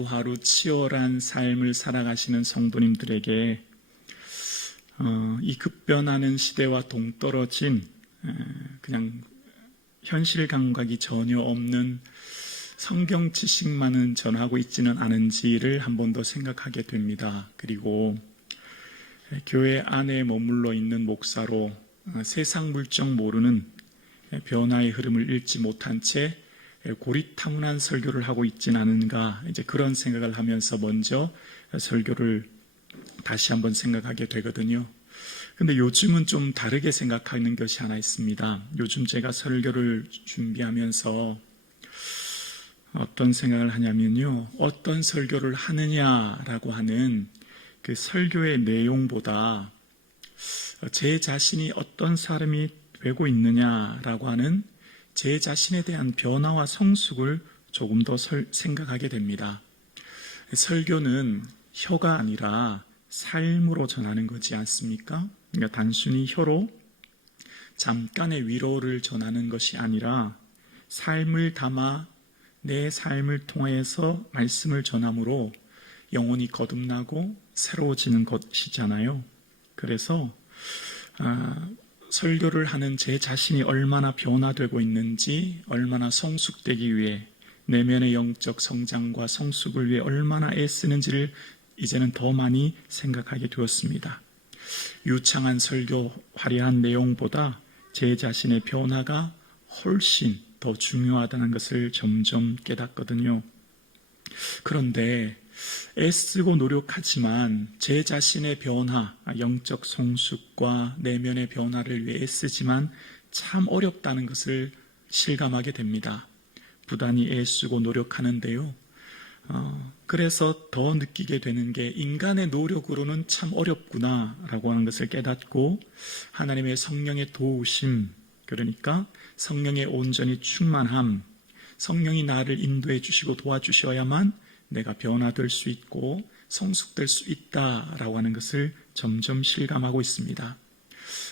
하루하루 치열한 삶을 살아가시는 성도님들에게 이 급변하는 시대와 동떨어진 그냥 현실 감각이 전혀 없는 성경 지식만은 전하고 있지는 않은지를 한 번 더 생각하게 됩니다. 그리고 교회 안에 머물러 있는 목사로 세상 물정 모르는 변화의 흐름을 읽지 못한 채 고리타분한 설교를 하고 있지는 않은가, 이제 그런 생각을 하면서 먼저 설교를 다시 한번 생각하게 되거든요. 근데 요즘은 좀 다르게 생각하는 것이 하나 있습니다. 요즘 제가 설교를 준비하면서 어떤 생각을 하냐면요, 어떤 설교를 하느냐라고 하는 그 설교의 내용보다 제 자신이 어떤 사람이 되고 있느냐라고 하는 제 자신에 대한 변화와 성숙을 조금 더 생각하게 됩니다. 설교는 혀가 아니라 삶으로 전하는 거지 않습니까? 그러니까 단순히 혀로 잠깐의 위로를 전하는 것이 아니라 삶을 담아 내 삶을 통해서 말씀을 전함으로 영혼이 거듭나고 새로워지는 것이잖아요. 그래서 설교를 하는 제 자신이 얼마나 변화되고 있는지, 얼마나 성숙되기 위해 내면의 영적 성장과 성숙을 위해 얼마나 애쓰는지를 이제는 더 많이 생각하게 되었습니다. 유창한 설교, 화려한 내용보다 제 자신의 변화가 훨씬 더 중요하다는 것을 점점 깨닫거든요. 그런데 애쓰고 노력하지만 제 자신의 변화, 영적 성숙과 내면의 변화를 위해 애쓰지만 참 어렵다는 것을 실감하게 됩니다. 부단히 애쓰고 노력하는데요. 그래서 더 느끼게 되는 게 인간의 노력으로는 참 어렵구나라고 하는 것을 깨닫고 하나님의 성령의 도우심, 그러니까 성령의 온전히 충만함, 성령이 나를 인도해 주시고 도와주셔야만 내가 변화될 수 있고 성숙될 수 있다라고 하는 것을 점점 실감하고 있습니다.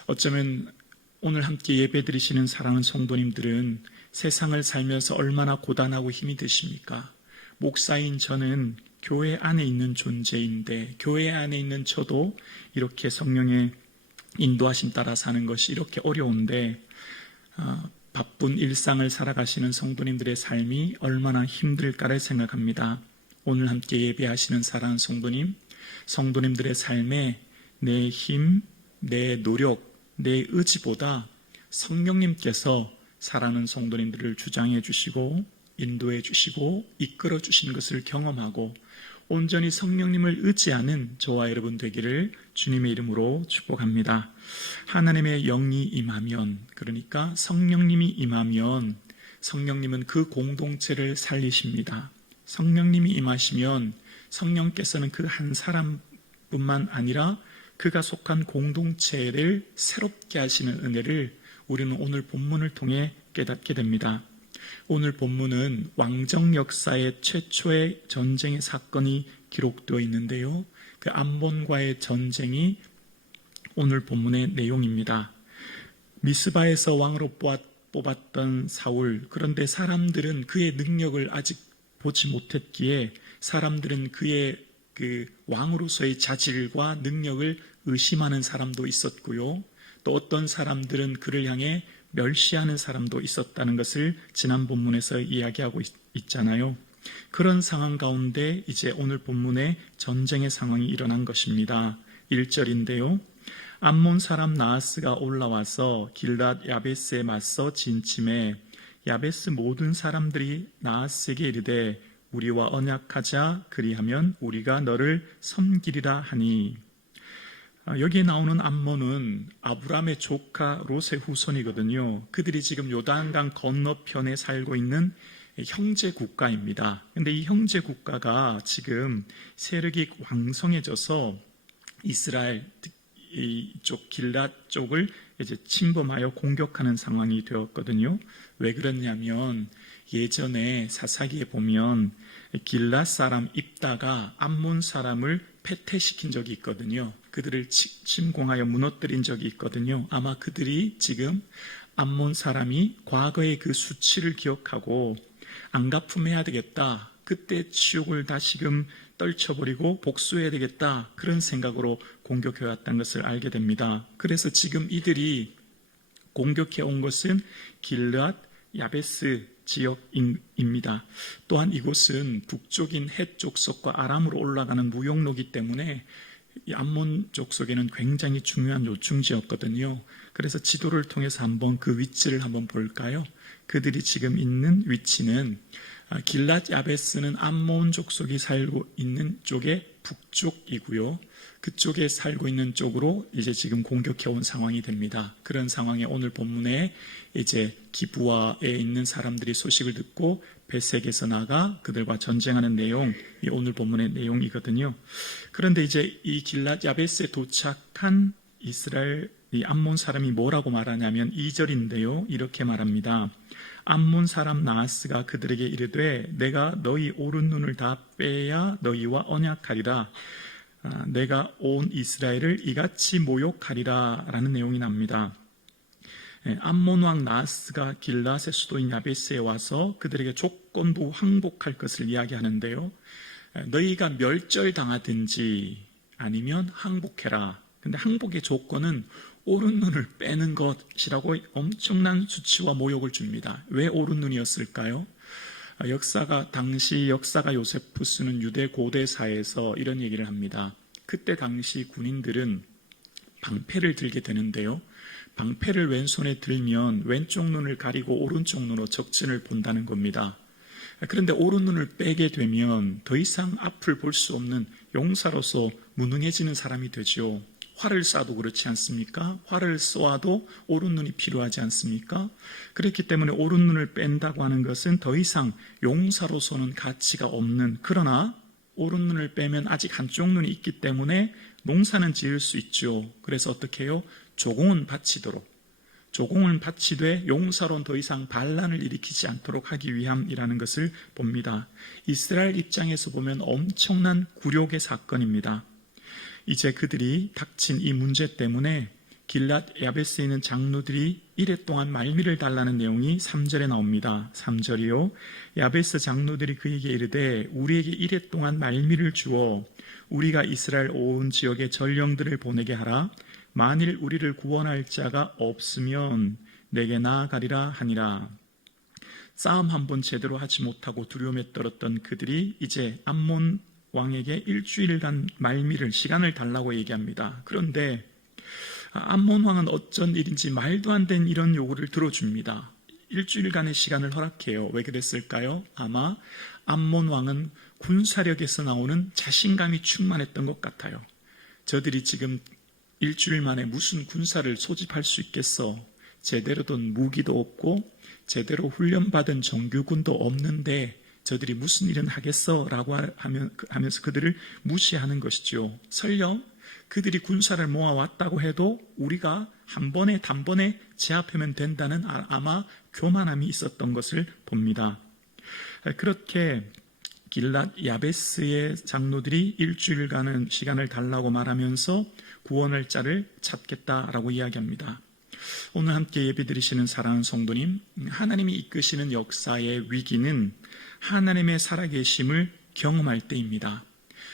어쩌면 오늘 함께 예배 드리시는 사랑하는 성도님들은 세상을 살면서 얼마나 고단하고 힘이 드십니까? 목사인 저는 교회 안에 있는 존재인데, 교회 안에 있는 저도 이렇게 성령의 인도하심 따라 사는 것이 이렇게 어려운데 바쁜 일상을 살아가시는 성도님들의 삶이 얼마나 힘들까를 생각합니다. 오늘 함께 예배하시는 사랑하는 성도님들의 삶에 내 힘, 내 노력, 내 의지보다 성령님께서 사랑하는 성도님들을 주장해 주시고 인도해 주시고 이끌어 주시는 것을 경험하고 온전히 성령님을 의지하는 저와 여러분 되기를 주님의 이름으로 축복합니다. 하나님의 영이 임하면, 그러니까 성령님이 임하면 성령님은 그 공동체를 살리십니다. 성령님이 임하시면 성령께서는 그 한 사람뿐만 아니라 그가 속한 공동체를 새롭게 하시는 은혜를 우리는 오늘 본문을 통해 깨닫게 됩니다. 오늘 본문은 왕정 역사의 최초의 전쟁의 사건이 기록되어 있는데요. 그 암몬과의 전쟁이 오늘 본문의 내용입니다. 미스바에서 왕으로 뽑았던 사울, 그런데 사람들은 그의 능력을 아직 보지 못했기에 사람들은 그의 그 왕으로서의 자질과 능력을 의심하는 사람도 있었고요. 또 어떤 사람들은 그를 향해 멸시하는 사람도 있었다는 것을 지난 본문에서 이야기하고 있잖아요. 그런 상황 가운데 이제 오늘 본문에 전쟁의 상황이 일어난 것입니다. 1절인데요. 암몬 사람 나하스가 올라와서 길랏 야베스에 맞서 진침해 야베스 모든 사람들이 나하스에게 이르되 우리와 언약하자, 그리하면 우리가 너를 섬기리라 하니. 여기에 나오는 암몬은 아브람의 조카 롯의 후손이거든요. 그들이 지금 요단강 건너편에 살고 있는 형제 국가입니다. 그런데 이 형제 국가가 지금 세력이 왕성해져서 이스라엘 이쪽 길랏 쪽을 이제 침범하여 공격하는 상황이 되었거든요. 왜 그러냐면 예전에 사사기에 보면 길랏 사람 입다가 암몬 사람을 패퇴시킨 적이 있거든요. 그들을 침공하여 무너뜨린 적이 있거든요. 아마 그들이 지금 암몬 사람이 과거의 그 수치를 기억하고 안 갚으면 해야 되겠다, 그때 치욕을 다시금 떨쳐버리고 복수해야 되겠다, 그런 생각으로 공격해왔다는 것을 알게 됩니다. 그래서 지금 이들이 공격해온 것은 길르앗 야베스 지역입니다. 또한 이곳은 북쪽인 헷 족속과 아람으로 올라가는 무역로이기 때문에 이 암몬 족속에는 굉장히 중요한 요충지였거든요. 그래서 지도를 통해서 한번 그 위치를 한번 볼까요? 그들이 지금 있는 위치는 길랏 야베스는 암몬 족속이 살고 있는 쪽의 북쪽이고요. 그쪽에 살고 있는 쪽으로 이제 지금 공격해온 상황이 됩니다. 그런 상황에 오늘 본문에 이제 기브아에 있는 사람들이 소식을 듣고 베색에서 나가 그들과 전쟁하는 내용이 오늘 본문의 내용이거든요. 그런데 이제 이 길랏 야베스에 도착한 이스라엘 이 암몬 사람이 뭐라고 말하냐면 2절인데요. 이렇게 말합니다. 암몬 사람 나하스가 그들에게 이르되 내가 너희 오른 눈을 다 빼야 너희와 언약하리라. 내가 온 이스라엘을 이같이 모욕하리라 라는 내용이 납니다. 암몬 왕 나하스가 길랏의 수도인 야베스에 와서 그들에게 조건부 항복할 것을 이야기하는데요. 너희가 멸절당하든지 아니면 항복해라. 근데 항복의 조건은 오른 눈을 빼는 것이라고 엄청난 수치와 모욕을 줍니다. 왜 오른 눈이었을까요? 당시 역사가 요세푸스는 유대 고대사에서 이런 얘기를 합니다. 그때 당시 군인들은 방패를 들게 되는데요. 방패를 왼손에 들면 왼쪽 눈을 가리고 오른쪽 눈으로 적진을 본다는 겁니다. 그런데 오른 눈을 빼게 되면 더 이상 앞을 볼 수 없는 용사로서 무능해지는 사람이 되죠. 활을 쏴도 그렇지 않습니까? 활을 쏘아도 오른 눈이 필요하지 않습니까? 그렇기 때문에 오른 눈을 뺀다고 하는 것은 더 이상 용사로서는 가치가 없는, 그러나 오른 눈을 빼면 아직 한쪽 눈이 있기 때문에 농사는 지을 수 있죠. 그래서 어떻게 해요? 조공은 바치되 용사로는 더 이상 반란을 일으키지 않도록 하기 위함이라는 것을 봅니다. 이스라엘 입장에서 보면 엄청난 굴욕의 사건입니다. 이제 그들이 닥친 이 문제 때문에 길랏 야베스에 있는 장로들이 이래 동안 말미를 달라는 내용이 3절에 나옵니다. 3절이요. 야베스 장로들이 그에게 이르되 우리에게 이래 동안 말미를 주어 우리가 이스라엘 온 지역에 전령들을 보내게 하라. 만일 우리를 구원할 자가 없으면 내게 나아가리라 하니라. 싸움 한번 제대로 하지 못하고 두려움에 떨었던 그들이 이제 암몬 왕에게 일주일간 말미를 시간을 달라고 얘기합니다. 그런데 암몬 왕은 어쩐 일인지 말도 안 되는 이런 요구를 들어줍니다. 일주일간의 시간을 허락해요. 왜 그랬을까요? 아마 암몬 왕은 군사력에서 나오는 자신감이 충만했던 것 같아요. 저들이 지금 일주일 만에 무슨 군사를 소집할 수 있겠어? 제대로 된 무기도 없고 제대로 훈련받은 정규군도 없는데 저들이 무슨 일은 하겠어? 라고 하면서 그들을 무시하는 것이죠. 설령 그들이 군사를 모아왔다고 해도 우리가 단번에 제압하면 된다는 아마 교만함이 있었던 것을 봅니다. 그렇게 길랏 야베스의 장로들이 일주일간의 시간을 달라고 말하면서 구원할 자를 찾겠다라고 이야기합니다. 오늘 함께 예배드리시는 사랑하는 성도님, 하나님이 이끄시는 역사의 위기는 하나님의 살아계심을 경험할 때입니다.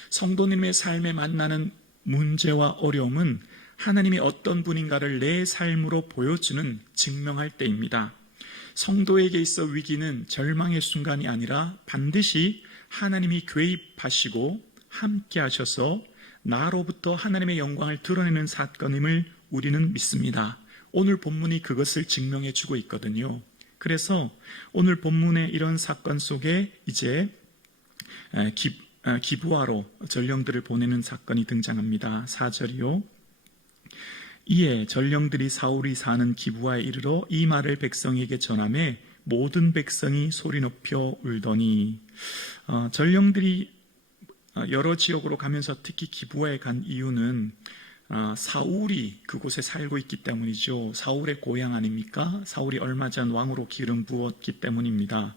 성도님의 삶에 만나는 문제와 어려움은 하나님이 어떤 분인가를 내 삶으로 보여주는, 증명할 때입니다. 성도에게 있어 위기는 절망의 순간이 아니라 반드시 하나님이 개입하시고 함께 하셔서 나로부터 하나님의 영광을 드러내는 사건임을 우리는 믿습니다. 오늘 본문이 그것을 증명해 주고 있거든요. 그래서 오늘 본문의 이런 사건 속에 이제 기브아로 전령들을 보내는 사건이 등장합니다. 4절이요. 이에 전령들이 사울이 사는 기브아에 이르러 이 말을 백성에게 전하매 모든 백성이 소리 높여 울더니, 전령들이 여러 지역으로 가면서 특히 기브아에 간 이유는 사울이 그곳에 살고 있기 때문이죠. 사울의 고향 아닙니까? 사울이 얼마 전 왕으로 기름 부었기 때문입니다.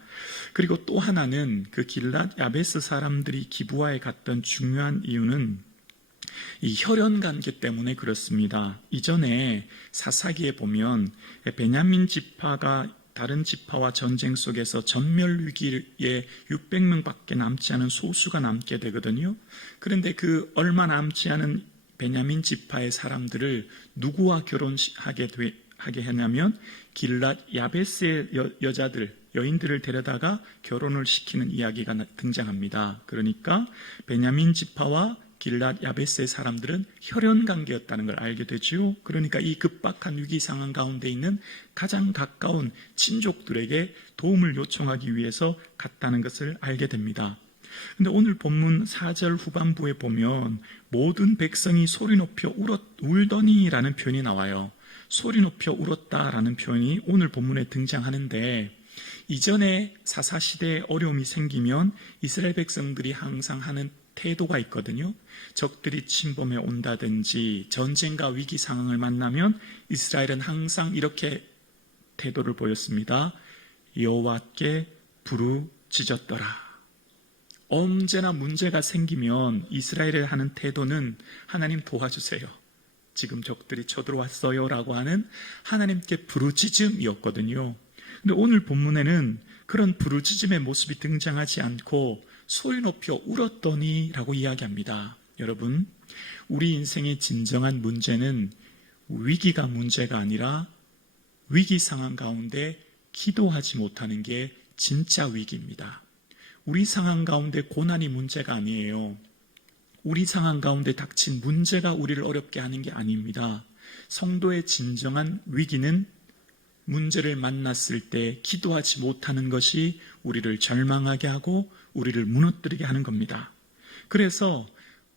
그리고 또 하나는 그 길랏 야베스 사람들이 기브아에 갔던 중요한 이유는 이 혈연 관계 때문에 그렇습니다. 이전에 사사기에 보면 베냐민 지파가 다른 지파와 전쟁 속에서 전멸 위기에 600명밖에 남지 않은 소수가 남게 되거든요. 그런데 그 얼마 남지 않은 베냐민 지파의 사람들을 누구와 결혼하게 하냐면 길랏 야베스의 여인들을 데려다가 결혼을 시키는 이야기가 등장합니다. 그러니까 베냐민 지파와 길랏 야베스의 사람들은 혈연 관계였다는 걸 알게 되죠. 그러니까 이 급박한 위기 상황 가운데 있는 가장 가까운 친족들에게 도움을 요청하기 위해서 갔다는 것을 알게 됩니다. 근데 오늘 본문 4절 후반부에 보면 모든 백성이 소리 높여 울더니라는 표현이 나와요. 소리 높여 울었다라는 표현이 오늘 본문에 등장하는데, 이전에 사사시대에 어려움이 생기면 이스라엘 백성들이 항상 하는 태도가 있거든요. 적들이 침범해 온다든지 전쟁과 위기 상황을 만나면 이스라엘은 항상 이렇게 태도를 보였습니다. 여호와께 부르짖었더라. 언제나 문제가 생기면 이스라엘이 하는 태도는 하나님 도와주세요, 지금 적들이 쳐들어왔어요 라고 하는 하나님께 부르짖음이었거든요. 근데 오늘 본문에는 그런 부르짖음의 모습이 등장하지 않고 소리 높여 울었더니 라고 이야기합니다. 여러분, 우리 인생의 진정한 문제는 위기가 문제가 아니라 위기 상황 가운데 기도하지 못하는 게 진짜 위기입니다. 우리 상황 가운데 고난이 문제가 아니에요. 우리 상황 가운데 닥친 문제가 우리를 어렵게 하는 게 아닙니다. 성도의 진정한 위기는 문제를 만났을 때 기도하지 못하는 것이 우리를 절망하게 하고 우리를 무너뜨리게 하는 겁니다. 그래서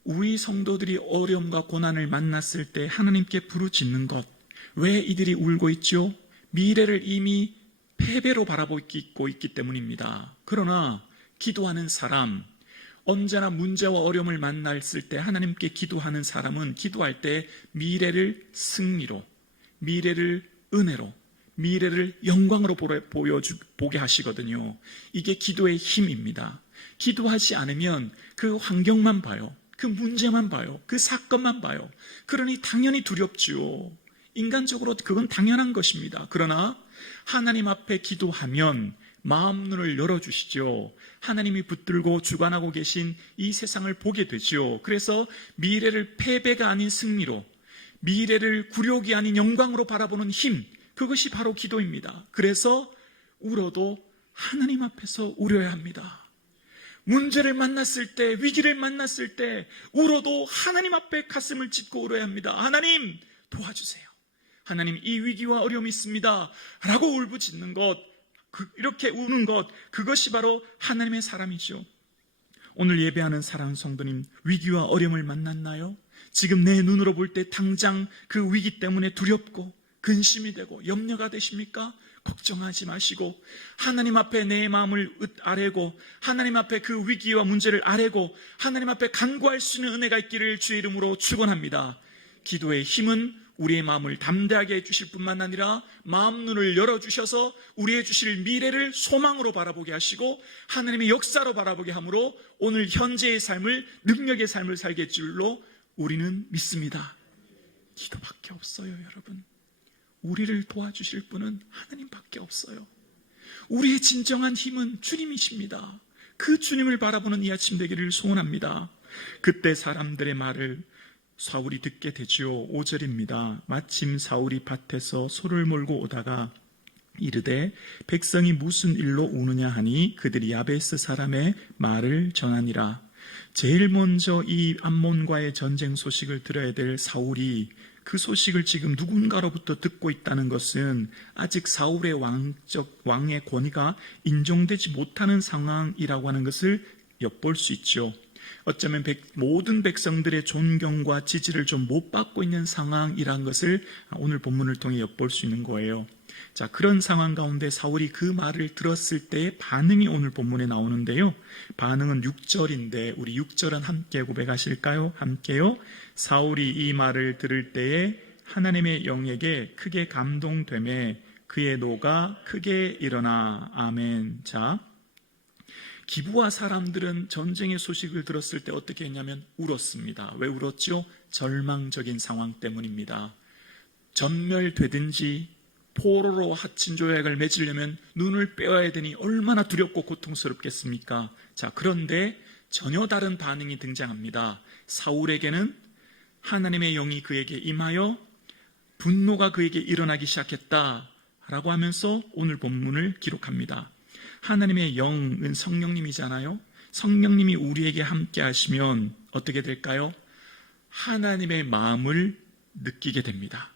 우리 성도들이 어려움과 고난을 만났을 때 하나님께 부르짖는 것, 왜 이들이 울고 있죠? 미래를 이미 패배로 바라보고 있기 때문입니다. 그러나 기도하는 사람, 언제나 문제와 어려움을 만났을 때 하나님께 기도하는 사람은 기도할 때 미래를 승리로, 미래를 은혜로, 미래를 영광으로 보게 하시거든요. 이게 기도의 힘입니다. 기도하지 않으면 그 환경만 봐요. 그 문제만 봐요. 그 사건만 봐요. 그러니 당연히 두렵지요. 인간적으로 그건 당연한 것입니다. 그러나 하나님 앞에 기도하면 마음 눈을 열어주시죠. 하나님이 붙들고 주관하고 계신 이 세상을 보게 되죠. 그래서 미래를 패배가 아닌 승리로, 미래를 굴욕이 아닌 영광으로 바라보는 힘, 그것이 바로 기도입니다. 그래서 울어도 하나님 앞에서 울어야 합니다. 문제를 만났을 때, 위기를 만났을 때 울어도 하나님 앞에 가슴을 찢고 울어야 합니다. 하나님 도와주세요. 하나님, 이 위기와 어려움이 있습니다 라고 울부짖는 것, 이렇게 우는 것, 그것이 바로 하나님의 사람이죠. 오늘 예배하는 사랑하는 성도님, 위기와 어려움을 만났나요? 지금 내 눈으로 볼 때 당장 그 위기 때문에 두렵고 근심이 되고 염려가 되십니까? 걱정하지 마시고 하나님 앞에 내 마음을 아뢰고 하나님 앞에 그 위기와 문제를 아뢰고 하나님 앞에 간구할 수 있는 은혜가 있기를 주의 이름으로 축원합니다. 기도의 힘은 우리의 마음을 담대하게 해주실 뿐만 아니라 마음 눈을 열어주셔서 우리의 주실 미래를 소망으로 바라보게 하시고 하나님의 역사로 바라보게 하므로 오늘 현재의 삶을, 능력의 삶을 살게 할 줄로 우리는 믿습니다. 기도밖에 없어요, 여러분. 우리를 도와주실 분은 하나님밖에 없어요. 우리의 진정한 힘은 주님이십니다. 그 주님을 바라보는 이 아침 되기를 소원합니다. 그때 사람들의 말을 사울이 듣게 되지요. 5절입니다. 마침 사울이 밭에서 소를 몰고 오다가 이르되 백성이 무슨 일로 우느냐 하니 그들이 야베스 사람의 말을 전하니라. 제일 먼저 이 암몬과의 전쟁 소식을 들어야 될 사울이 그 소식을 지금 누군가로부터 듣고 있다는 것은 아직 사울의 왕의 권위가 인정되지 못하는 상황이라고 하는 것을 엿볼 수 있죠. 어쩌면 모든 백성들의 존경과 지지를 좀 못 받고 있는 상황이라는 것을 오늘 본문을 통해 엿볼 수 있는 거예요. 자, 그런 상황 가운데 사울이 그 말을 들었을 때의 반응이 오늘 본문에 나오는데요. 반응은 6절인데 우리 6절은 함께 고백하실까요? 함께요. 사울이 이 말을 들을 때에 하나님의 영에게 크게 감동되매 그의 노가 크게 일어나. 아멘. 자, 기브아 사람들은 전쟁의 소식을 들었을 때 어떻게 했냐면 울었습니다. 왜 울었죠? 절망적인 상황 때문입니다. 전멸되든지 포로로 하친 조약을 맺으려면 눈을 빼어야 되니 얼마나 두렵고 고통스럽겠습니까? 자, 그런데 전혀 다른 반응이 등장합니다. 사울에게는 하나님의 영이 그에게 임하여 분노가 그에게 일어나기 시작했다라고 하면서 오늘 본문을 기록합니다. 하나님의 영은 성령님이잖아요. 성령님이 우리에게 함께 하시면 어떻게 될까요? 하나님의 마음을 느끼게 됩니다.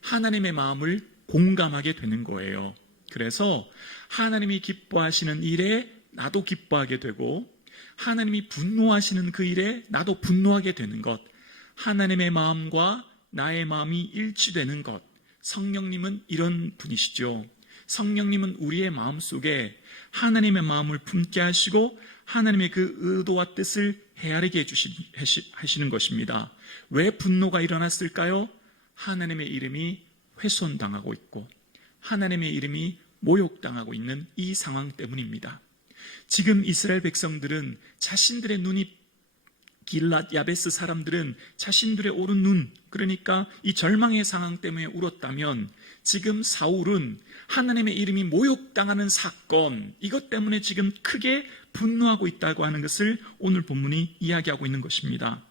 하나님의 마음을 공감하게 되는 거예요. 그래서 하나님이 기뻐하시는 일에 나도 기뻐하게 되고, 하나님이 분노하시는 그 일에 나도 분노하게 되는 것, 하나님의 마음과 나의 마음이 일치되는 것. 성령님은 이런 분이시죠. 성령님은 우리의 마음속에 하나님의 마음을 품게 하시고 하나님의 그 의도와 뜻을 헤아리게 하시는 것입니다. 왜 분노가 일어났을까요? 하나님의 이름이 훼손당하고 있고 하나님의 이름이 모욕당하고 있는 이 상황 때문입니다. 지금 이스라엘 백성들은 자신들의 눈이, 길랏 야베스 사람들은 자신들의 오른 눈, 그러니까 이 절망의 상황 때문에 울었다면, 지금 사울은 하나님의 이름이 모욕당하는 사건, 이것 때문에 지금 크게 분노하고 있다고 하는 것을 오늘 본문이 이야기하고 있는 것입니다.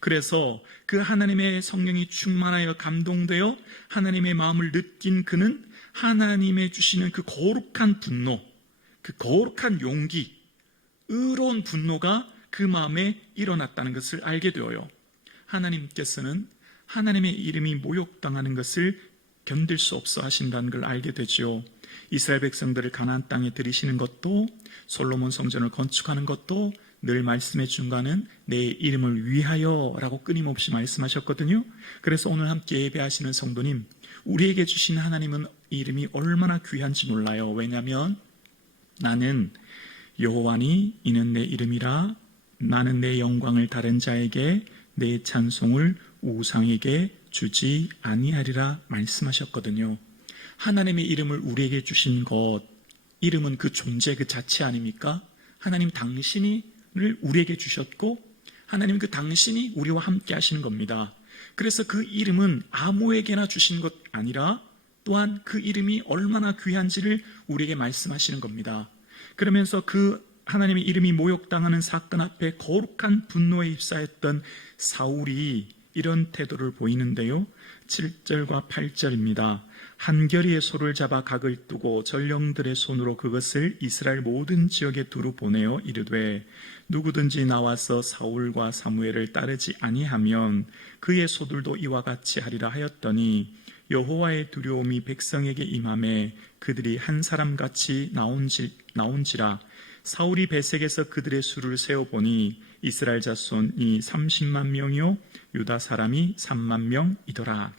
그래서 그 하나님의 성령이 충만하여 감동되어 하나님의 마음을 느낀 그는 하나님의 주시는 그 거룩한 분노, 그 거룩한 용기, 의로운 분노가 그 마음에 일어났다는 것을 알게 되어요. 하나님께서는 하나님의 이름이 모욕당하는 것을 견딜 수 없어 하신다는 걸 알게 되죠. 이스라엘 백성들을 가나안 땅에 들이시는 것도, 솔로몬 성전을 건축하는 것도 늘 말씀의 중간은 내 이름을 위하여 라고 끊임없이 말씀하셨거든요. 그래서 오늘 함께 예배하시는 성도님, 우리에게 주신 하나님은 이름이 얼마나 귀한지 몰라요. 왜냐하면 나는 여호와니 이는 내 이름이라, 나는 내 영광을 다른 자에게, 내 찬송을 우상에게 주지 아니하리라 말씀하셨거든요. 하나님의 이름을 우리에게 주신 것, 이름은 그 존재 그 자체 아닙니까? 하나님 당신을 우리에게 주셨고 하나님 그 당신이 우리와 함께 하시는 겁니다. 그래서 그 이름은 아무에게나 주신 것 아니라 또한 그 이름이 얼마나 귀한지를 우리에게 말씀하시는 겁니다. 그러면서 그 하나님의 이름이 모욕당하는 사건 앞에 거룩한 분노에 휩싸였던 사울이 이런 태도를 보이는데요. 7절과 8절입니다. 한결이의 소를 잡아 각을 두고 전령들의 손으로 그것을 이스라엘 모든 지역에 두루 보내어 이르되, 누구든지 나와서 사울과 사무엘을 따르지 아니하면 그의 소들도 이와 같이 하리라 하였더니, 여호와의 두려움이 백성에게 임하매 그들이 한 사람같이 나온지라. 사울이 베색에서 그들의 수를 세어보니 이스라엘 자손이 30만 명이요 유다 사람이 3만 명이더라.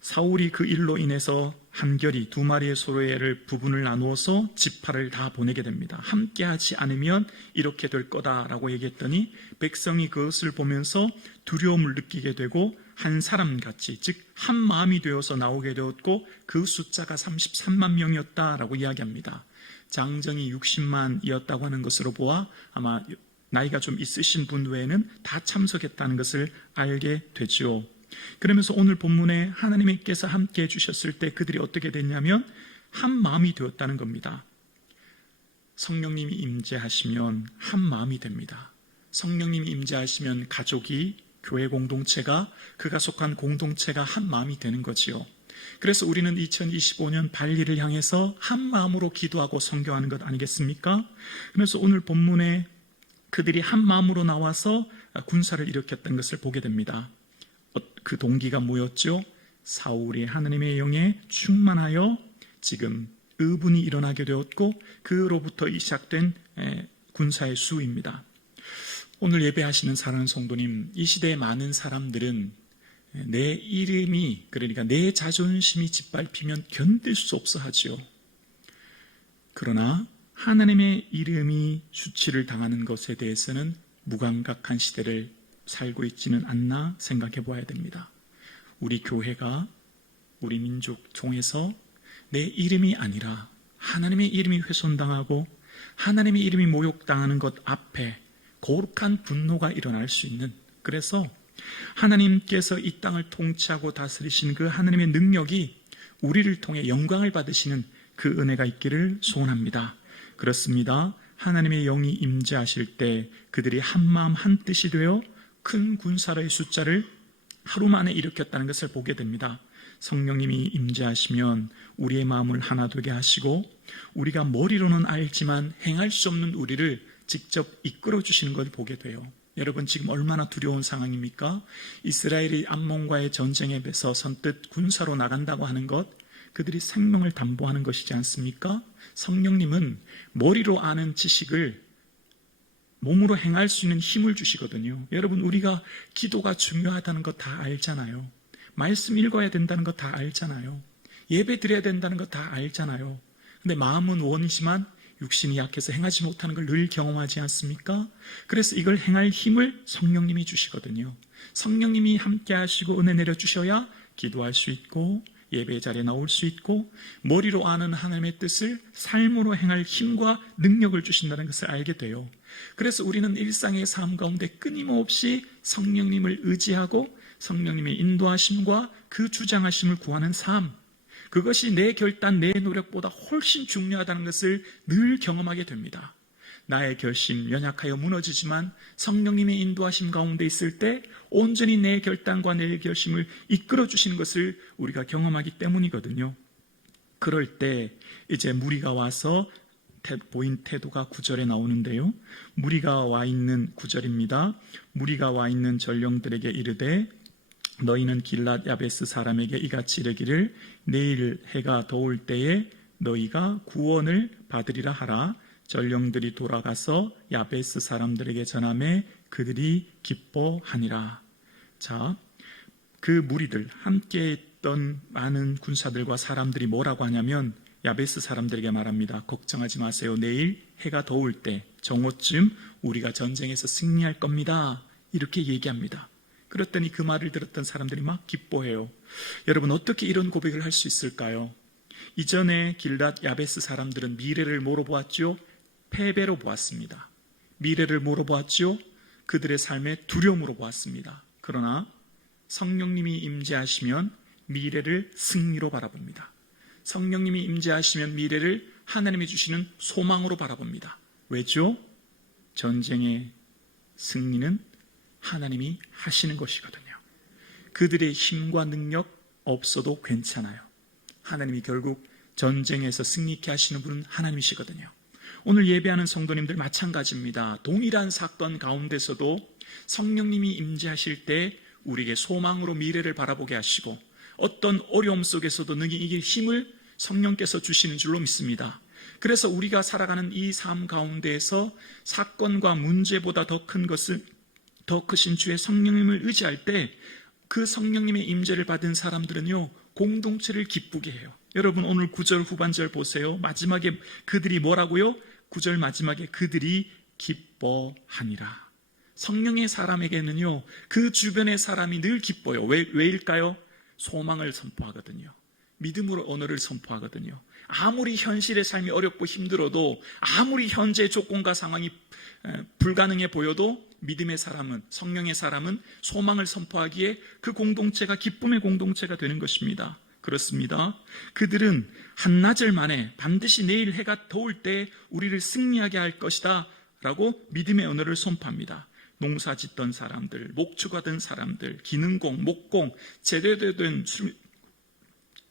사울이 그 일로 인해서 한결이 2마리의 소를 부분을 나누어서 지파를 다 보내게 됩니다. 함께하지 않으면 이렇게 될 거다라고 얘기했더니 백성이 그것을 보면서 두려움을 느끼게 되고 한 사람같이, 즉 한 마음이 되어서 나오게 되었고 그 숫자가 33만 명이었다라고 이야기합니다. 장정이 60만이었다고 하는 것으로 보아 아마 나이가 좀 있으신 분 외에는 다 참석했다는 것을 알게 되죠. 그러면서 오늘 본문에 하나님께서 함께 해주셨을 때 그들이 어떻게 됐냐면 한 마음이 되었다는 겁니다. 성령님이 임재하시면 한 마음이 됩니다. 성령님이 임재하시면 가족이, 교회 공동체가, 그가 속한 공동체가 한 마음이 되는 거지요. 그래서 우리는 2025년 발리를 향해서 한 마음으로 기도하고 선교하는 것 아니겠습니까? 그래서 오늘 본문에 그들이 한 마음으로 나와서 군사를 일으켰던 것을 보게 됩니다. 그 동기가 뭐였죠? 사울이 하나님의 영에 충만하여 지금 의분이 일어나게 되었고 그로부터 시작된 군사의 수입니다. 오늘 예배하시는 사랑하는 성도님, 이 시대의 많은 사람들은 내 이름이, 그러니까 내 자존심이 짓밟히면 견딜 수 없어 하지요. 그러나 하나님의 이름이 수치를 당하는 것에 대해서는 무감각한 시대를 살고 있지는 않나 생각해 보아야 됩니다. 우리 교회가, 우리 민족 중에서 내 이름이 아니라 하나님의 이름이 훼손당하고 하나님의 이름이 모욕당하는 것 앞에 거룩한 분노가 일어날 수 있는, 그래서 하나님께서 이 땅을 통치하고 다스리신 그 하나님의 능력이 우리를 통해 영광을 받으시는 그 은혜가 있기를 소원합니다. 그렇습니다. 하나님의 영이 임재하실 때 그들이 한마음 한뜻이 되어 큰 군사의 숫자를 하루 만에 일으켰다는 것을 보게 됩니다. 성령님이 임재하시면 우리의 마음을 하나 되게 하시고 우리가 머리로는 알지만 행할 수 없는 우리를 직접 이끌어 주시는 걸 보게 돼요. 여러분, 지금 얼마나 두려운 상황입니까? 이스라엘이 암몬과의 전쟁에 배서 선뜻 군사로 나간다고 하는 것, 그들이 생명을 담보하는 것이지 않습니까? 성령님은 머리로 아는 지식을 몸으로 행할 수 있는 힘을 주시거든요. 여러분, 우리가 기도가 중요하다는 거 다 알잖아요. 말씀 읽어야 된다는 거 다 알잖아요. 예배 드려야 된다는 거 다 알잖아요. 근데 마음은 원이지만 육신이 약해서 행하지 못하는 걸 늘 경험하지 않습니까? 그래서 이걸 행할 힘을 성령님이 주시거든요. 성령님이 함께 하시고 은혜 내려주셔야 기도할 수 있고 예배 자리에 나올 수 있고 머리로 아는 하나님의 뜻을 삶으로 행할 힘과 능력을 주신다는 것을 알게 돼요. 그래서 우리는 일상의 삶 가운데 끊임없이 성령님을 의지하고 성령님의 인도하심과 그 주장하심을 구하는 삶, 그것이 내 결단, 내 노력보다 훨씬 중요하다는 것을 늘 경험하게 됩니다. 나의 결심 연약하여 무너지지만 성령님의 인도하심 가운데 있을 때 온전히 내 결단과 내 결심을 이끌어 주시는 것을 우리가 경험하기 때문이거든요. 그럴 때 이제 무리가 와서 보인 태도가 9절에 나오는데요. 무리가 와 있는 9절입니다. 무리가 와 있는 전령들에게 이르되 너희는 길랏 야베스 사람에게 이같이 이르기를 내일 해가 더울 때에 너희가 구원을 받으리라 하라. 전령들이 돌아가서 야베스 사람들에게 전하매 그들이 기뻐하니라. 자, 그 무리들 함께 있던 많은 군사들과 사람들이 뭐라고 하냐면 야베스 사람들에게 말합니다. 걱정하지 마세요. 내일 해가 더울 때 정오쯤 우리가 전쟁에서 승리할 겁니다. 이렇게 얘기합니다. 그랬더니 그 말을 들었던 사람들이 막 기뻐해요. 여러분, 어떻게 이런 고백을 할 수 있을까요? 이전에 길랏 야베스 사람들은 미래를 뭐로 보았죠? 패배로 보았습니다. 미래를 뭐로 보았죠? 그들의 삶의 두려움으로 보았습니다. 그러나 성령님이 임재하시면 미래를 승리로 바라봅니다. 성령님이 임재하시면 미래를 하나님이 주시는 소망으로 바라봅니다. 왜죠? 전쟁의 승리는 하나님이 하시는 것이거든요. 그들의 힘과 능력 없어도 괜찮아요. 하나님이 결국 전쟁에서 승리케 하시는 분은 하나님이시거든요. 오늘 예배하는 성도님들 마찬가지입니다. 동일한 사건 가운데서도 성령님이 임재하실 때 우리에게 소망으로 미래를 바라보게 하시고 어떤 어려움 속에서도 능히 이길 힘을 성령께서 주시는 줄로 믿습니다. 그래서 우리가 살아가는 이 삶 가운데에서 사건과 문제보다 더 크신 주의 성령님을 의지할 때 그 성령님의 임재를 받은 사람들은요, 공동체를 기쁘게 해요. 여러분, 오늘 9절 후반절 보세요. 마지막에 그들이 뭐라고요? 9절 마지막에 그들이 기뻐하니라. 성령의 사람에게는요, 그 주변의 사람이 늘 기뻐요. 왜일까요? 소망을 선포하거든요. 믿음으로 언어를 선포하거든요. 아무리 현실의 삶이 어렵고 힘들어도, 아무리 현재의 조건과 상황이 불가능해 보여도 믿음의 사람은, 성령의 사람은 소망을 선포하기에 그 공동체가 기쁨의 공동체가 되는 것입니다. 그렇습니다. 그들은 한나절 만에 반드시 내일 해가 더울 때 우리를 승리하게 할 것이다 라고 믿음의 언어를 선포합니다. 농사 짓던 사람들, 목축하던 사람들, 기능공, 목공, 제대로 된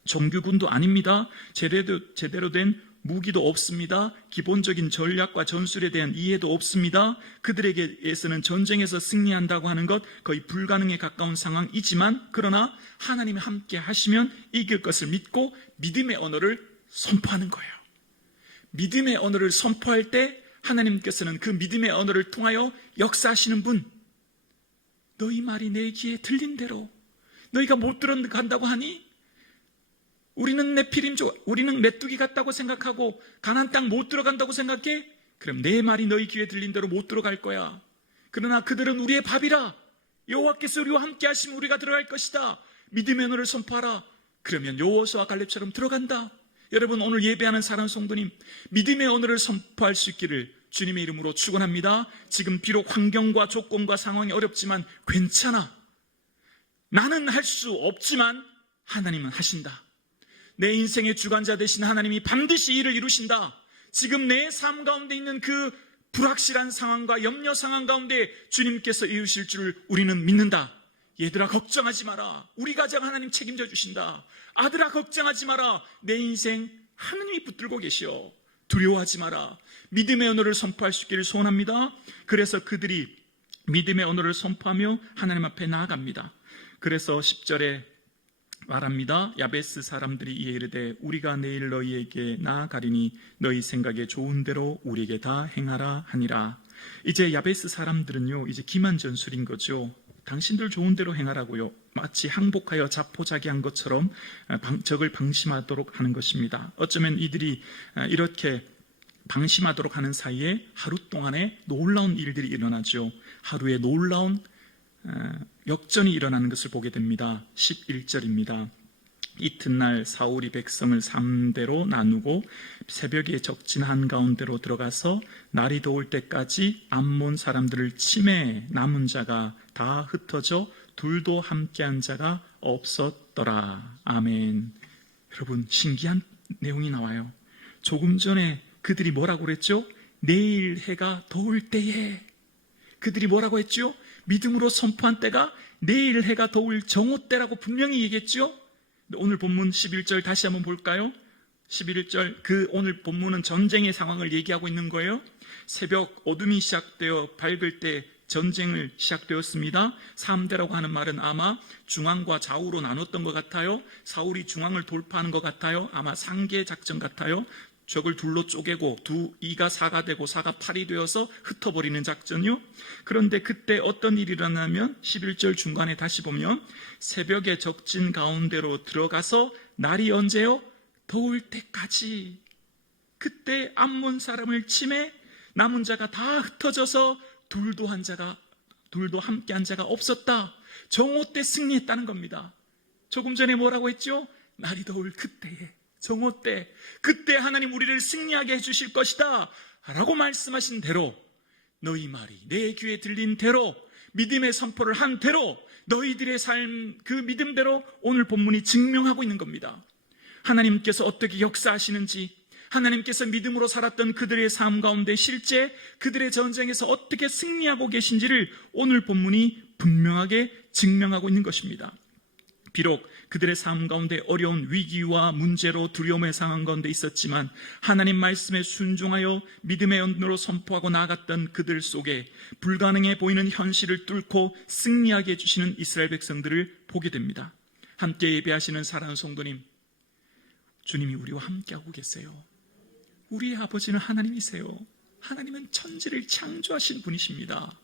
정규군도 아닙니다. 제대로 된 무기도 없습니다. 기본적인 전략과 전술에 대한 이해도 없습니다. 그들에게서는 전쟁에서 승리한다고 하는 것 거의 불가능에 가까운 상황이지만, 그러나 하나님이 함께 하시면 이길 것을 믿고 믿음의 언어를 선포하는 거예요. 믿음의 언어를 선포할 때 하나님께서는 그 믿음의 언어를 통하여 역사하시는 분, 너희 말이 내 귀에 들린 대로 너희가 못 들어간다고 하니 우리는 네피림족, 우리는 메뚜기 같다고 생각하고 가나안 땅 못 들어간다고 생각해? 그럼 내 말이 너희 귀에 들린 대로 못 들어갈 거야. 그러나 그들은 우리의 밥이라. 여호와께서 우리와 함께 하시면 우리가 들어갈 것이다. 믿음의 언어를 선포하라. 그러면 여호수아와 갈렙처럼 들어간다. 여러분, 오늘 예배하는 사랑하는 성도님, 믿음의 언어를 선포할 수 있기를 주님의 이름으로 축원합니다. 지금 비록 환경과 조건과 상황이 어렵지만 괜찮아. 나는 할 수 없지만 하나님은 하신다. 내 인생의 주관자 되신 하나님이 반드시 일을 이루신다. 지금 내 삶 가운데 있는 그 불확실한 상황과 염려 상황 가운데 주님께서 이루실 줄 우리는 믿는다. 얘들아 걱정하지 마라. 우리 가정 하나님 책임져 주신다. 아들아 걱정하지 마라. 내 인생 하나님이 붙들고 계시오. 두려워하지 마라. 믿음의 언어를 선포할 수 있기를 소원합니다. 그래서 그들이 믿음의 언어를 선포하며 하나님 앞에 나아갑니다. 그래서 10절에 말합니다. 야베스 사람들이 이에 이르되 우리가 내일 너희에게 나아가리니 너희 생각에 좋은 대로 우리에게 다 행하라 하니라. 이제 야베스 사람들은요, 이제 기만전술인 거죠. 당신들 좋은 대로 행하라고요. 마치 항복하여 자포자기한 것처럼 적을 방심하도록 하는 것입니다. 어쩌면 이들이 이렇게 방심하도록 하는 사이에 하루 동안에 놀라운 일들이 일어나죠. 하루에 놀라운 역전이 일어나는 것을 보게 됩니다. 11절입니다. 이튿날 사울이 백성을 3대로 나누고 새벽에 적진 한가운데로 들어가서 날이 더울 때까지 암몬 사람들을 치매 남은 자가 다 흩어져 둘도 함께한 자가 없었더라. 아멘. 여러분, 신기한 내용이 나와요. 조금 전에 그들이 뭐라고 그랬죠? 내일 해가 더울 때에. 그들이 뭐라고 했죠? 믿음으로 선포한 때가 내일 해가 더울 정오 때라고 분명히 얘기했죠? 오늘 본문 11절 다시 한번 볼까요? 11절, 오늘 본문은 전쟁의 상황을 얘기하고 있는 거예요. 새벽 어둠이 시작되어 밝을 때 전쟁을 시작되었습니다. 3대라고 하는 말은 아마 중앙과 좌우로 나눴던 것 같아요. 사울이 중앙을 돌파하는 것 같아요. 아마 상계 작전 같아요. 적을 둘로 쪼개고 2가 4가 되고 4가 8이 되어서 흩어버리는 작전이요. 그런데 그때 어떤 일이 일어나면 11절 중간에 다시 보면 새벽에 적진 가운데로 들어가서 날이 언제요? 더울 때까지. 그때 암몬 사람을 치매 남은 자가 다 흩어져서 둘도 함께한 자가 없었다. 정오 때 승리했다는 겁니다. 조금 전에 뭐라고 했죠? 날이 더울 그때에, 정오 때, 그때 하나님 우리를 승리하게 해주실 것이다 라고 말씀하신 대로, 너희 말이 내 귀에 들린 대로, 믿음의 선포를 한 대로, 너희들의 삶 그 믿음대로 오늘 본문이 증명하고 있는 겁니다. 하나님께서 어떻게 역사하시는지, 하나님께서 믿음으로 살았던 그들의 삶 가운데 실제 그들의 전쟁에서 어떻게 승리하고 계신지를 오늘 본문이 분명하게 증명하고 있는 것입니다. 비록 그들의 삶 가운데 어려운 위기와 문제로 두려움의 상황 가운데 있었지만 하나님 말씀에 순종하여 믿음의 언어로 선포하고 나아갔던 그들 속에 불가능해 보이는 현실을 뚫고 승리하게 해주시는 이스라엘 백성들을 보게 됩니다. 함께 예배하시는 사랑하는 성도님, 주님이 우리와 함께하고 계세요. 우리의 아버지는 하나님이세요. 하나님은 천지를 창조하신 분이십니다.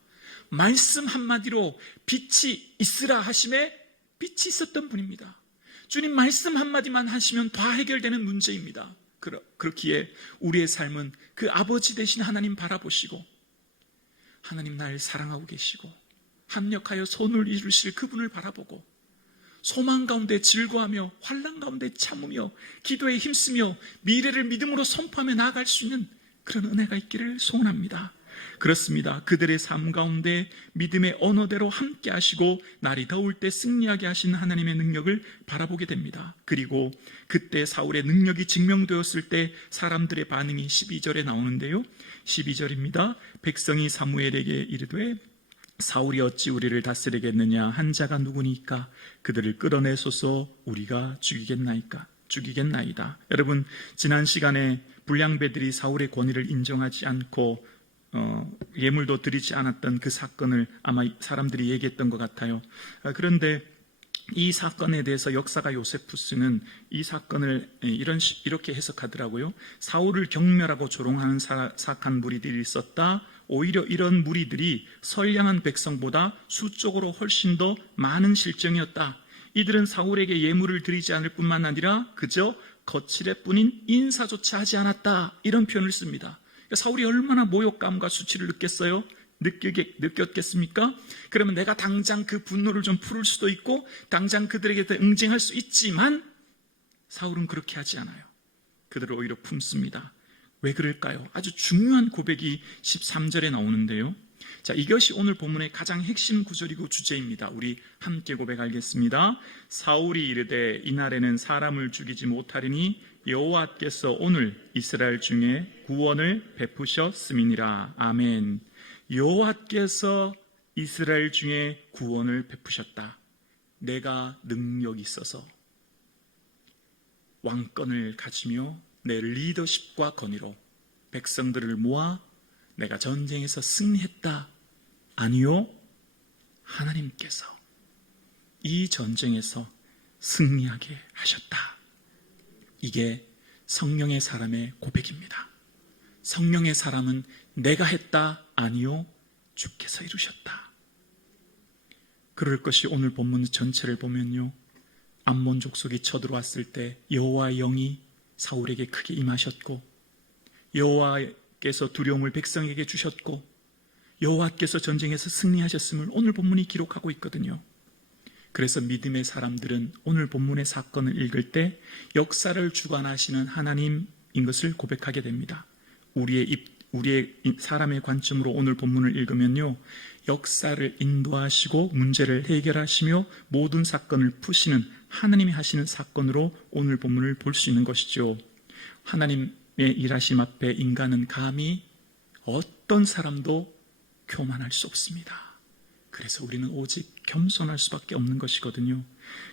말씀 한마디로 빛이 있으라 하심에 빛이 있었던 분입니다. 주님 말씀 한마디만 하시면 다 해결되는 문제입니다. 그렇기에 우리의 삶은 그 아버지 되신 하나님 바라보시고, 하나님 날 사랑하고 계시고 합력하여 손을 이루실 그분을 바라보고 소망 가운데 즐거워하며 환난 가운데 참으며 기도에 힘쓰며 미래를 믿음으로 선포하며 나아갈 수 있는 그런 은혜가 있기를 소원합니다. 그렇습니다. 그들의 삶 가운데 믿음의 언어대로 함께 하시고 날이 더울 때 승리하게 하신 하나님의 능력을 바라보게 됩니다. 그리고 그때 사울의 능력이 증명되었을 때 사람들의 반응이 12절에 나오는데요. 12절입니다. 백성이 사무엘에게 이르되 사울이 어찌 우리를 다스리겠느냐? 한 자가 누구니까? 그들을 끌어내소서. 우리가 죽이겠나이다. 여러분, 지난 시간에 불량배들이 사울의 권위를 인정하지 않고 예물도 드리지 않았던 그 사건을 아마 사람들이 얘기했던 것 같아요. 그런데 이 사건에 대해서 역사가 요세푸스는 이 사건을 이렇게 해석하더라고요. 사울을 경멸하고 조롱하는 사악한 무리들이 있었다. 오히려 이런 무리들이 선량한 백성보다 수적으로 훨씬 더 많은 실정이었다. 이들은 사울에게 예물을 드리지 않을 뿐만 아니라 그저 거칠애뿐인 인사조차 하지 않았다. 이런 표현을 씁니다. 사울이 얼마나 모욕감과 수치를 느꼈겠습니까? 그러면 내가 당장 그 분노를 좀 풀을 수도 있고 당장 그들에게 응징할 수 있지만 사울은 그렇게 하지 않아요. 그들을 오히려 품습니다. 왜 그럴까요? 아주 중요한 고백이 13절에 나오는데요. 자, 이것이 오늘 본문의 가장 핵심 구절이고 주제입니다. 우리 함께 고백하겠습니다. 사울이 이르되 이날에는 사람을 죽이지 못하리니 여호와께서 오늘 이스라엘 중에 구원을 베푸셨음이니라. 아멘. 여호와께서 이스라엘 중에 구원을 베푸셨다. 내가 능력이 있어서 왕권을 가지며 내 리더십과 권위로 백성들을 모아 내가 전쟁에서 승리했다. 아니요, 하나님께서 이 전쟁에서 승리하게 하셨다. 이게 성령의 사람의 고백입니다. 성령의 사람은 내가 했다. 아니요, 주께서 이루셨다. 그럴 것이 오늘 본문 전체를 보면요, 암몬 족속이 쳐들어왔을 때 여호와의 영이 사울에게 크게 임하셨고, 여호와께서 두려움을 백성에게 주셨고, 여호와께서 전쟁에서 승리하셨음을 오늘 본문이 기록하고 있거든요. 그래서 믿음의 사람들은 오늘 본문의 사건을 읽을 때 역사를 주관하시는 하나님인 것을 고백하게 됩니다. 우리의 사람의 관점으로 오늘 본문을 읽으면요, 역사를 인도하시고 문제를 해결하시며 모든 사건을 푸시는 하나님이 하시는 사건으로 오늘 본문을 볼 수 있는 것이죠. 하나님의 일하심 앞에 인간은 감히 어떤 사람도 교만할 수 없습니다. 그래서 우리는 오직 겸손할 수밖에 없는 것이거든요.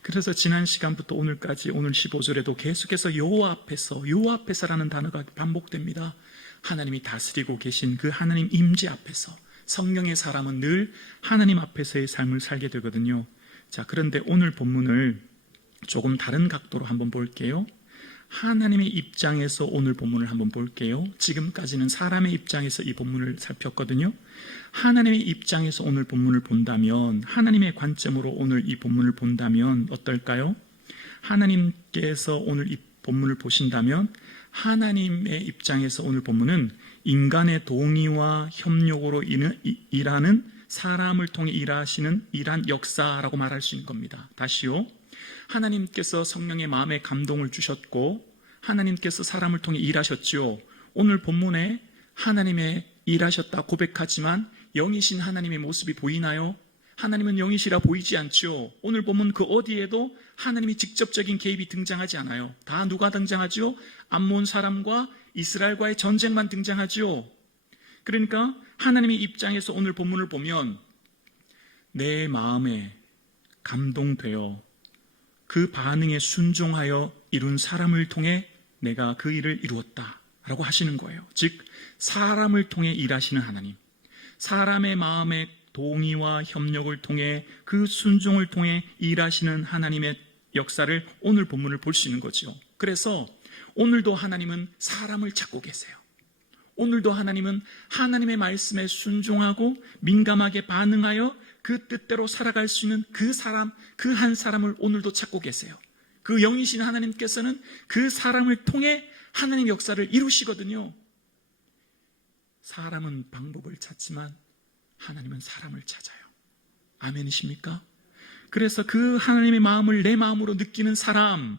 그래서 지난 시간부터 오늘까지 오늘 15절에도 계속해서 여호와 앞에서라는 단어가 반복됩니다. 하나님이 다스리고 계신 그 하나님 임재 앞에서, 성령의 사람은 늘 하나님 앞에서의 삶을 살게 되거든요. 자, 그런데 오늘 본문을 조금 다른 각도로 한번 볼게요. 하나님의 입장에서 오늘 본문을 한번 볼게요. 지금까지는 사람의 입장에서 이 본문을 살폈거든요. 하나님의 입장에서 오늘 본문을 본다면, 하나님의 관점으로 오늘 이 본문을 본다면 어떨까요? 하나님께서 오늘 이 본문을 보신다면 하나님의 입장에서 오늘 본문은 인간의 동의와 협력으로 일하는, 사람을 통해 일한 역사라고 말할 수 있는 겁니다. 다시요. 하나님께서 성령의 마음에 감동을 주셨고 하나님께서 사람을 통해 일하셨죠. 오늘 본문에 하나님의 일하셨다 고백하지만 영이신 하나님의 모습이 보이나요? 하나님은 영이시라 보이지 않죠. 오늘 본문 그 어디에도 하나님이 직접적인 개입이 등장하지 않아요. 다 누가 등장하죠? 암몬 사람과 이스라엘과의 전쟁만 등장하죠. 그러니까 하나님의 입장에서 오늘 본문을 보면 내 마음에 감동되어 그 반응에 순종하여 이룬 사람을 통해 내가 그 일을 이루었다라고 하시는 거예요. 즉 사람을 통해 일하시는 하나님, 사람의 마음의 동의와 협력을 통해 그 순종을 통해 일하시는 하나님의 역사를 오늘 본문을 볼 수 있는 거죠. 그래서 오늘도 하나님은 사람을 찾고 계세요. 오늘도 하나님은 하나님의 말씀에 순종하고 민감하게 반응하여 그 뜻대로 살아갈 수 있는 그 사람, 그 한 사람을 오늘도 찾고 계세요. 그 영이신 하나님께서는 그 사람을 통해 하나님 역사를 이루시거든요. 사람은 방법을 찾지만 하나님은 사람을 찾아요. 아멘이십니까? 그래서 그 하나님의 마음을 내 마음으로 느끼는 사람,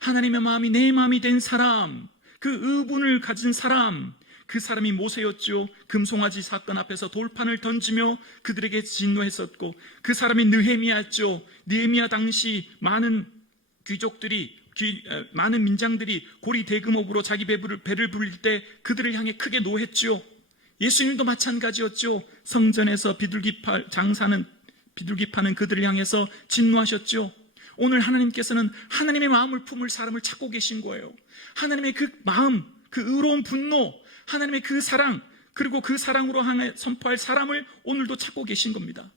하나님의 마음이 내 마음이 된 사람, 그 의분을 가진 사람, 그 사람이 모세였죠. 금송아지 사건 앞에서 돌판을 던지며 그들에게 진노했었고, 그 사람이 느헤미야였죠. 느헤미야 당시 많은 귀족들이, 많은 민장들이 고리 대금업으로 자기 배를 부릴 때 그들을 향해 크게 노했죠. 예수님도 마찬가지였죠. 성전에서 비둘기 파는 그들을 향해서 진노하셨죠. 오늘 하나님께서는 하나님의 마음을 품을 사람을 찾고 계신 거예요. 하나님의 그 마음, 그 의로운 분노, 하나님의 그 사랑, 그리고 그 사랑으로 향해 선포할 사람을 오늘도 찾고 계신 겁니다.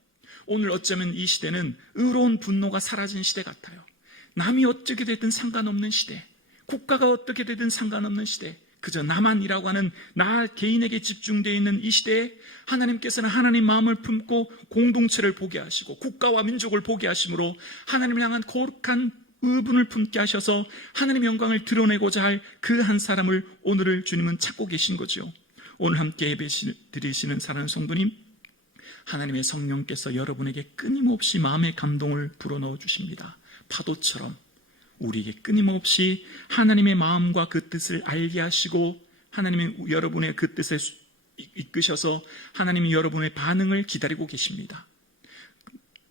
오늘 어쩌면 이 시대는 의로운 분노가 사라진 시대 같아요. 남이 어떻게 되든 상관없는 시대, 국가가 어떻게 되든 상관없는 시대, 그저 나만이라고 하는 나 개인에게 집중되어 있는 이 시대에 하나님께서는 하나님 마음을 품고 공동체를 보게 하시고 국가와 민족을 보게 하심으로 하나님을 향한 거룩한 의분을 품게 하셔서 하나님의 영광을 드러내고자 할 그 한 사람을 오늘을 주님은 찾고 계신 거죠. 오늘 함께 예배 드리시는 사랑하는 성도님, 하나님의 성령께서 여러분에게 끊임없이 마음의 감동을 불어넣어 주십니다. 파도처럼 우리에게 끊임없이 하나님의 마음과 그 뜻을 알게 하시고 하나님의 여러분의 그 뜻에 이끄셔서 하나님이 여러분의 반응을 기다리고 계십니다.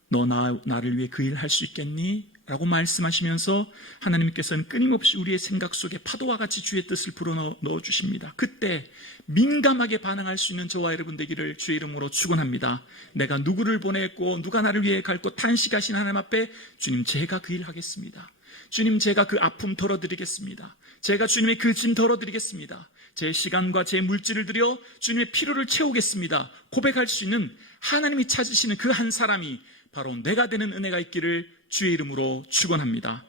너 나를 위해 그 일 할 수 있겠니? 라고 말씀하시면서 하나님께서는 끊임없이 우리의 생각 속에 파도와 같이 주의 뜻을 불어넣어 주십니다. 그때 민감하게 반응할 수 있는 저와 여러분 되기를 주의 이름으로 축원합니다. 내가 누구를 보냈고 누가 나를 위해 갈고 탄식하신 하나님 앞에 주님 제가 그 일 하겠습니다. 주님 제가 그 아픔 덜어드리겠습니다. 제가 주님의 그 짐 덜어드리겠습니다. 제 시간과 제 물질을 들여 주님의 필요를 채우겠습니다. 고백할 수 있는 하나님이 찾으시는 그 한 사람이 바로 내가 되는 은혜가 있기를 주의 이름으로 축원합니다.